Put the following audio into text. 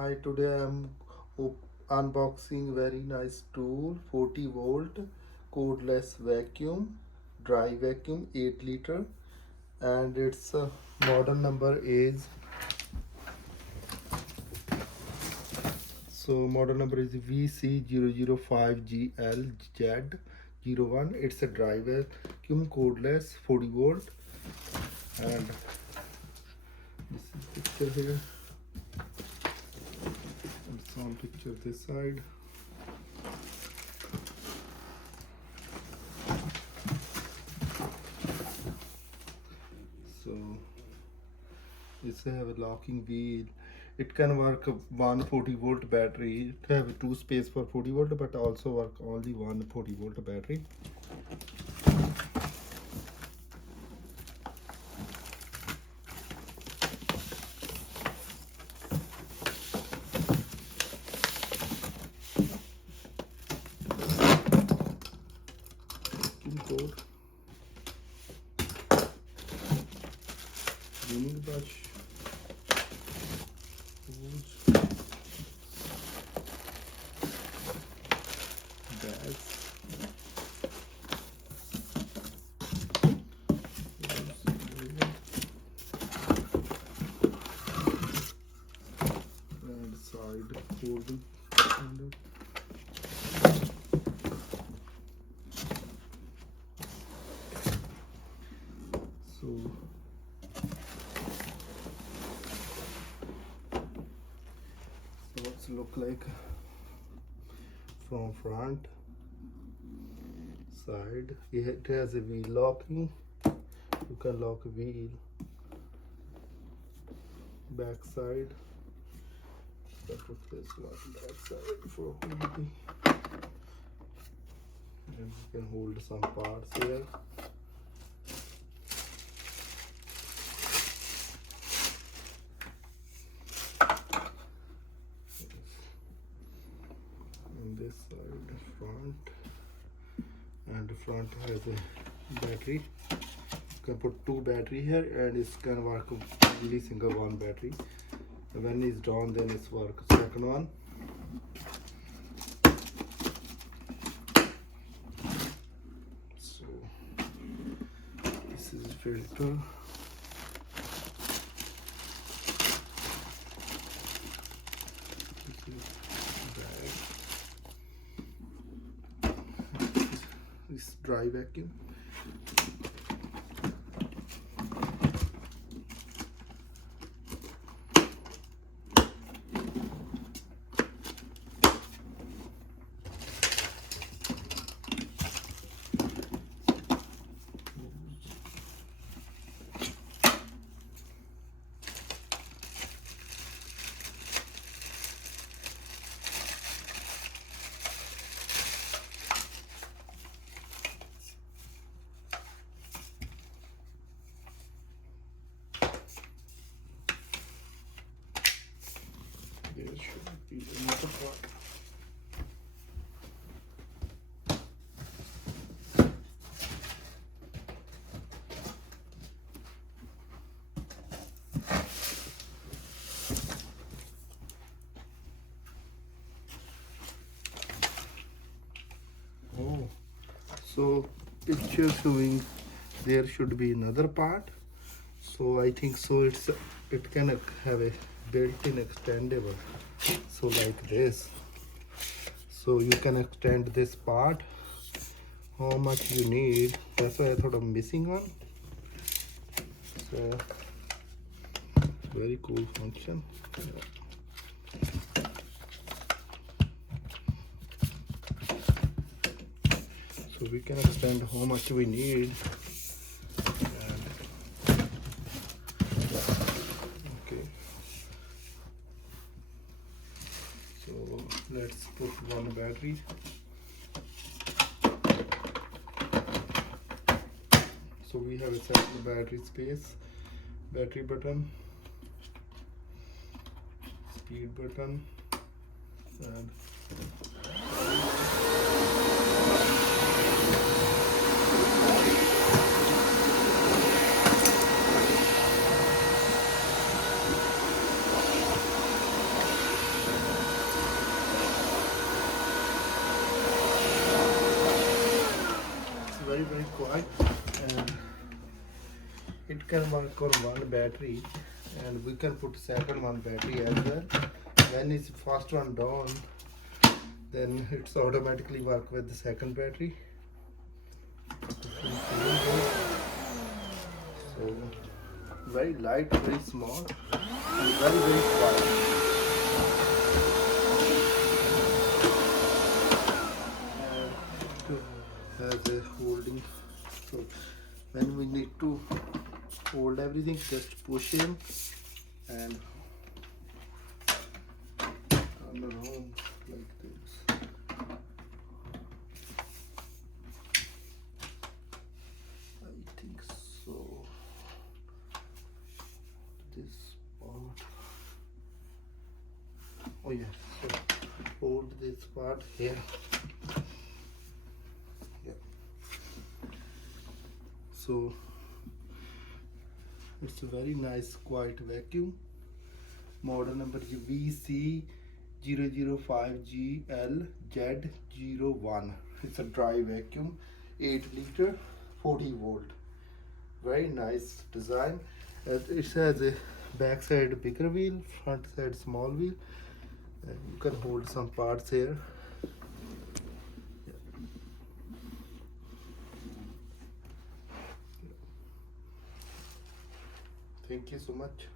Hi, today I'm unboxing very nice tool 40 volt codeless vacuum, dry vacuum 8 liter, and its model number is VC005GLZ01. It's a dry vacuum codeless 40 volt, and this is picture here. Some picture this side. So this have a locking wheel. It can work 140 volt battery. It have two space for 40 volt, but also work only 140 volt battery. Code, unique brush, bags, and side holding handle. So what's look like from front side. It has a wheel locking. You can lock a wheel. Back side. I put this one back side for holding. And you can hold some parts here. This side front, and the front has a battery. You can put two battery here, and it can work only single one battery. When it's down, then it's work second one. So this is filter. This dry vacuum. There should be another part. Oh, so picture showing there should be another part. So I think so it can have a built-in extendable, so like this. So you can extend this part how much you need. That's why I thought I'm missing one. So very cool function. So we can extend how much we need. So let's put one battery. So we have a set the battery space, battery button, speed button, and very quiet, and it can work on one battery, and we can put second one battery as well. When it's first one down, then it's automatically work with the second battery. So very light, very small, and very quiet. And it has a holding, so when we need to hold everything, just push in and turn around like this. I think so. This part. Oh yes. So hold this part here. Yeah. So it's a very nice quiet vacuum. Model number is VC005GLZ01. It's a dry vacuum, 8 liter, 40 volt. Very nice design. It has a back side bigger wheel, front side small wheel. And you can hold some parts here. Thank you so much.